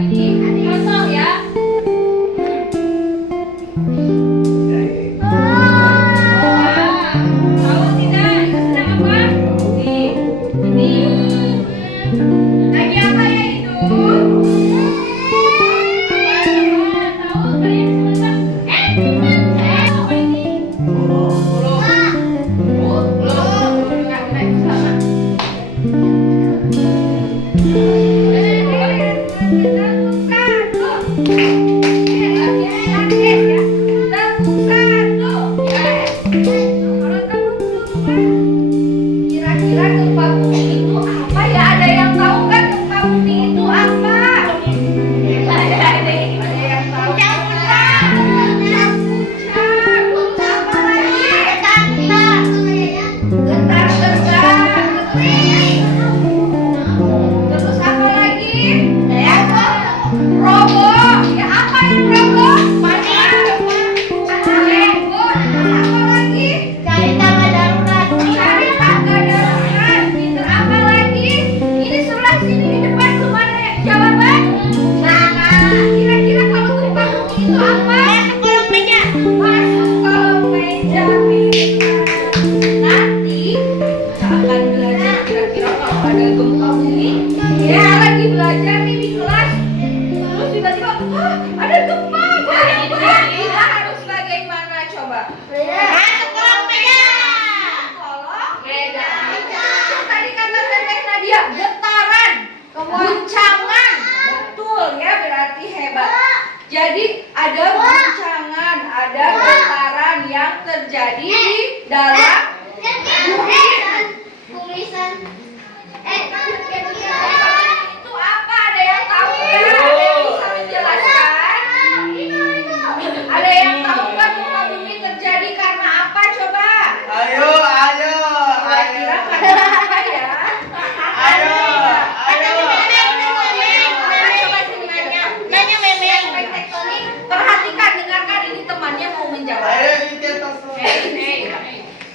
Ini contoh ya. Tahu tidak? Itu sedang apa? Ini. Lagi apa ya itu? Tahu kalian sebentar? Apa ini? Belum. Kira-kira gempa bumi itu apa ya? Ada yang tahu kan gempa bumi itu apa? Ada yang tahu? Terus apa lagi? Robo. Ya apa yang robo? Apa lagi? Cari tangga darurat. Pinter apa lagi? Ini sebelah sini di depan belum ada yang jawaban. Nah, kira-kira kalau gempa bumi itu apa? Masuk kolom meja. Nanti kita akan belajar kira-kira kalau ada gempa bumi. Ya lagi belajar nih di kelas. Terus tiba-tiba, ada gempa. Kita harus bagaimana coba? Kolom meja. Tadi kata Teteh Nadia, getaran, guncangan. Betul ya, berarti hebat. Jadi ada guncangan, ada getaran yang terjadi di dalam bumi. Itu apa? Ada yang tahu nggak? Ada yang bisa menjelaskan? Ada yang tahu nggak gempa bumi terjadi karena apa? Coba. Kira-kira karena apa ya? Perhatikan, dengarkan, ini temannya mau menjawab.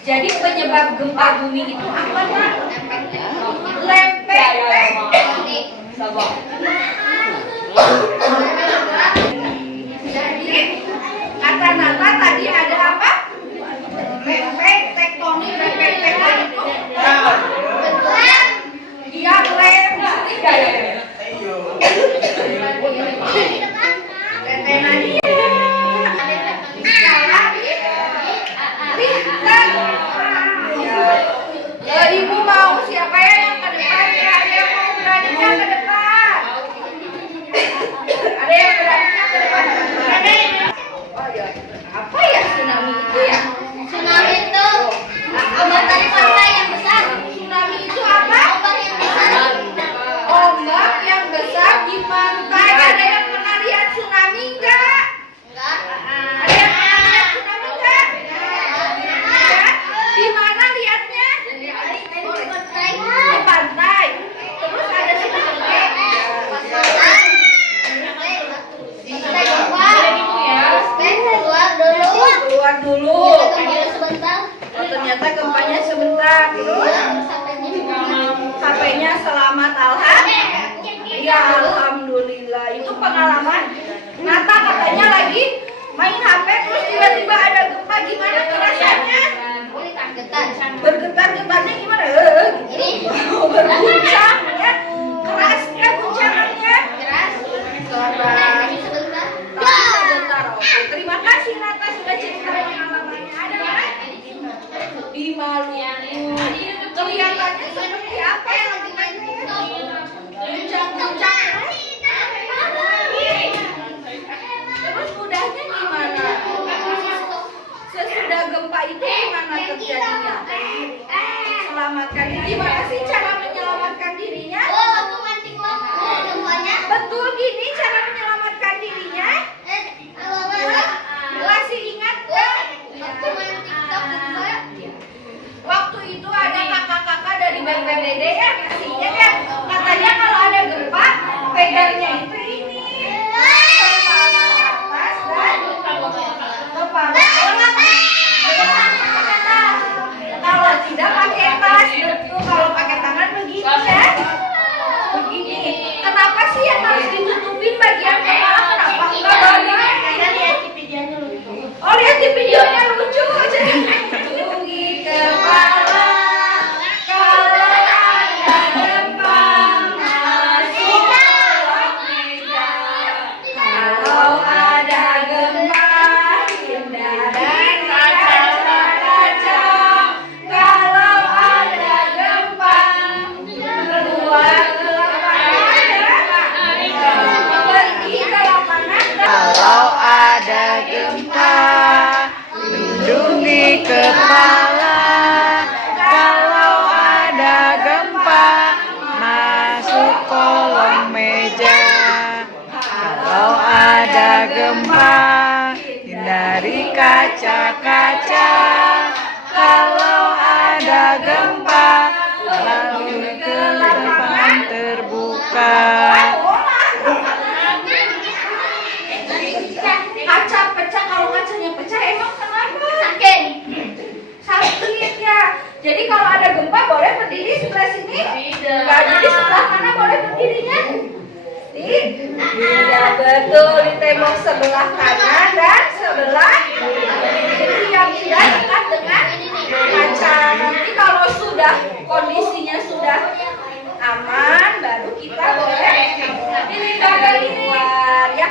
Jadi penyebab gempa bumi itu apa, Nak? Lempeng. Jadi kata Nata tadi ada apa? Lempeng tektonik, lempeng tektonik itu dia lem. Teteh Nadia. Ibu mau siapa ya yang ke depan ya? Ada yang mau beraninya ke depan? Ada yang beraninya ke depan? Oh ya, apa ya tsunami itu ya? Tsunami itu ombak dari pantai yang besar. Tsunami itu apa? Ombak yang besar. Ombak yang besar di pantai. Ada yang pernah lihat tsunami enggak? Enggak. Ada yang pernah lihat tsunami enggak? Di mana lihatnya? Di pantai. Terus ada tsunami. Keluar dulu. Oh, ternyata gempanya sebentar. Terus HP-nya selamat, ya alhamdulillah. Itu pengalaman. Nata katanya lagi main HP terus tiba-tiba ada gempa, gimana rasanya? Bergetar-getarnya gimana? Berguncang ya. Kerasnya guncangannya. Keras. Sebentar. Oke, terima kasih Nata sudah cerita pengalamannya. Ada kan? Di Maluku. Kelihatannya seperti apa yang lagi mainnya? Guncang-guncang. Terus udahnya gimana? Sesudah gempa itu gimana terjadinya? Selamatkan diri. Gimana sih cara menyelamatkan dirinya? Betul gini cara menyelamatkan dirinya? Masih ingat nggak? Waktu itu ada kakak-kakak dari BPBD ya, masih ingat ya? Katanya kalau ada gempa, pegangnya itu ini kepala atas dan kepala kalau tidak pakai tas, betul. Kalau pakai tangan begini ya, begini. Kenapa sih yang harus ditutupin? gempa, masuk kolong meja. Kalau ada gempa, hindari kaca-kaca. Kalau ada gempa, lalu ke depan terbuka. Kaca pecah, kalau kacanya pecah emang kenapa? Sakit. Sakit ya. Jadi kalau ada gempa boleh berdiri sebelah sini? Enggak. Jadi sebelah mana boleh berdirinya? Iya betul, di tembok sebelah kanan dan sebelah kiri yang tidak dekat dengan kaca. Nanti kalau sudah kondisinya sudah aman, baru kita boleh ini kakak keluar ya.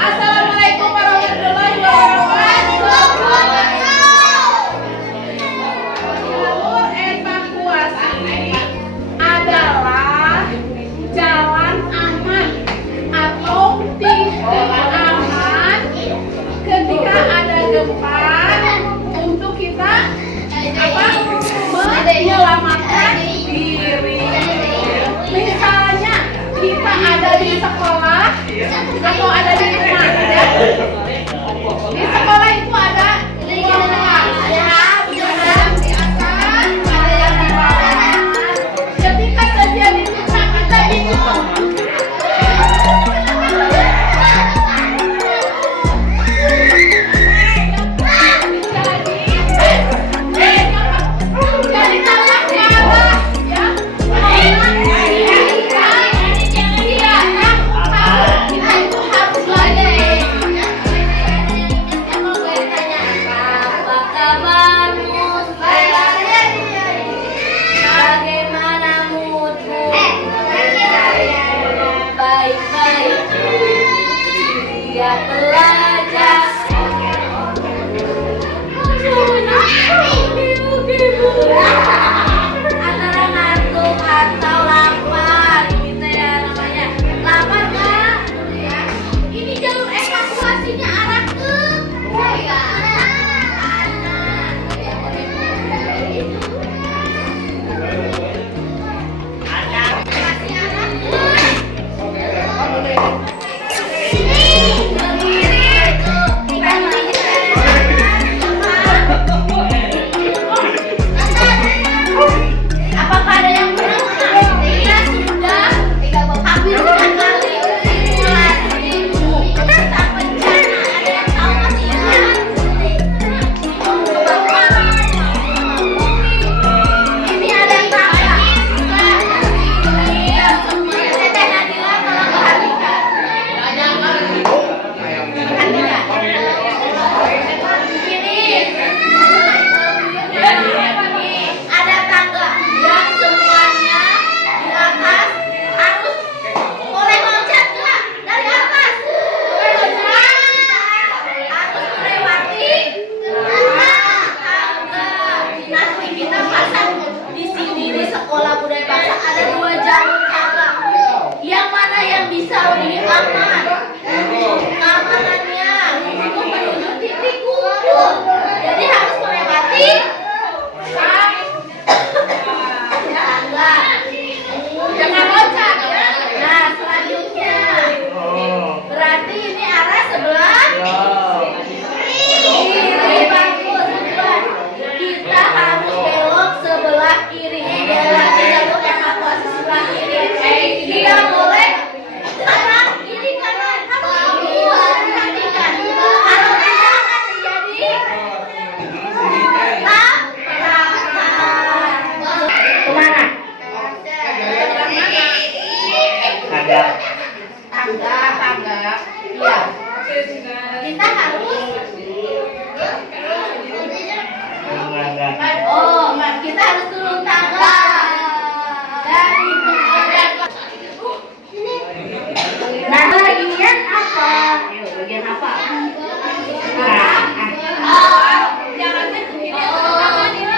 Assalamualaikum warahmatullahi wabarakatuh. Jalur evakuasi adalah jalan aman atau titik aman ketika ada gempa untuk kita menyelamatkan diri. Misalnya kita ada di sekolah atau ada di rumah ya. Di sekolah itu ada ruang kelas, ada yang di atas, ada yang di bawah. Ketika terjadi gempa kita bingung. Antara ngantuk atau lapar gitu ya namanya. Lapar nggak? Ini jalur evakuasinya arah ke apakah ada yang belum? Iya sudah. Hampir 3 kali simulasi. Tentang bencana. Ada yang tahu masih ingat? Ini ada tangga. Iya semua. Teteh Nadila tolong perhatikan. Ini ada tangga yang semuanya di atas harus boleh loncat nggak dari atas? Boleh loncat, harus melewati tangga. Nanti kita pasang di sini di sekolah budaya bangsa ada 2 jalur tangga. Yang mana yang bisa lebih aman? Keamanannya untuk menuju titik kumpul. Jadi harus melewati tangga. Jangan loncat. Nah selanjutnya berarti ini arah sebelah kiri. Bagus. Kita harus belok sebelah kiri. Berarti jalur evakuasi sebelah kiri. Tidak boleh kanan kiri kanan. Harus perhatikan. Kalau tidak akan terjadi kemana? Tangga. Iya. Kita harus. Kita harus turun tangga. Dari nah, bagian apa? Bagian apa? Jalannya ke kiri atau ke kanan ini?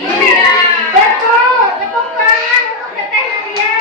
Iya, betul. Tepuk tangan untuk Teteh Nadia.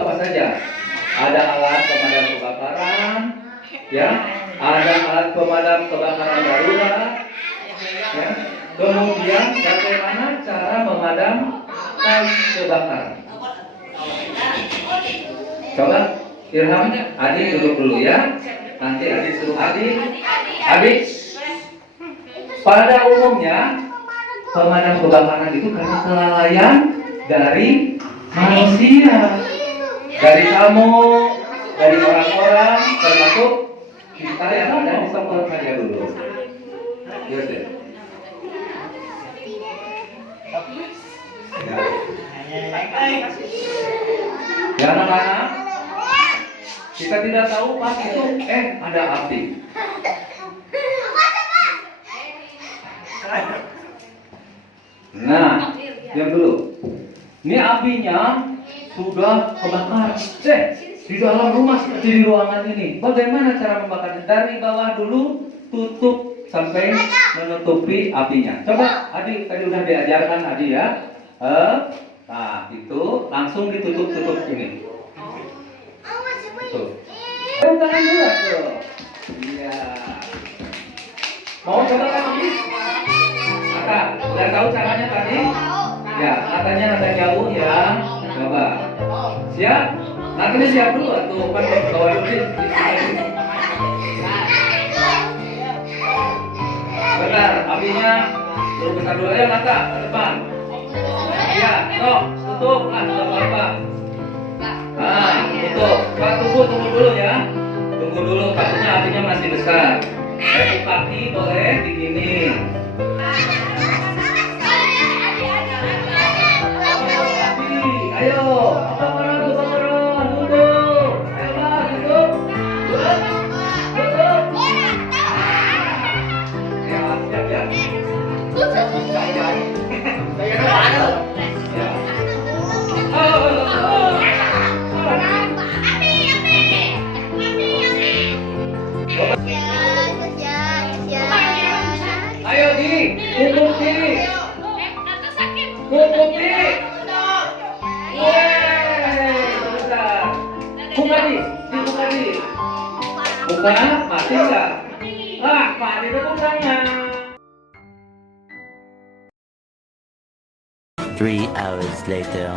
apa saja? Ada alat pemadam kebakaran, ya, ada alat pemadam kebakaran darurat, ya. Kemudian bagaimana cara memadamkan kebakaran? Coba Ilham, Adik duduk dulu ya. Nanti Adik suruh Adik. Pada umumnya pemadam kebakaran itu karena kelalaian dari manusia, dari kamu, dari orang-orang, termasuk kita yang ada di sekolah saja dulu. Yes, ya. Ya anak-anak, kita tidak tahu pas itu ada api. Nah, yang dulu, ini apinya sudah kebakar. Di dalam rumah seperti di ruangan ini. Bagaimana cara membakarnya? Dari bawah dulu, tutup sampai menutupi apinya. Coba, Adi tadi udah diajarkan Adi ya. Nah, itu langsung ditutup ini. Tuh. Tangan dulu tuh. Iya. Mau coba lagi? Maka, udah tahu caranya tadi? Ya, katanya nada jauh ya. Coba. Siap? Nanti siap dulu tuh kan bawa dulu. Benar, apinya turun besar dulu ya, Nata, ke depan. Ya, tutup, tutup apa? Nah, tutup. Pak, tunggu dulu ya. Tunggu dulu, takutnya apinya masih besar. Kaki boleh begini. Ayo, kebakaran, duduk. Ayo, duduk. Ya, siap ya. Ayo di, tutup di. Tutup di. Buka di, buka di. Buka, mati enggak? Mati tepuk tangan. 3 hours later.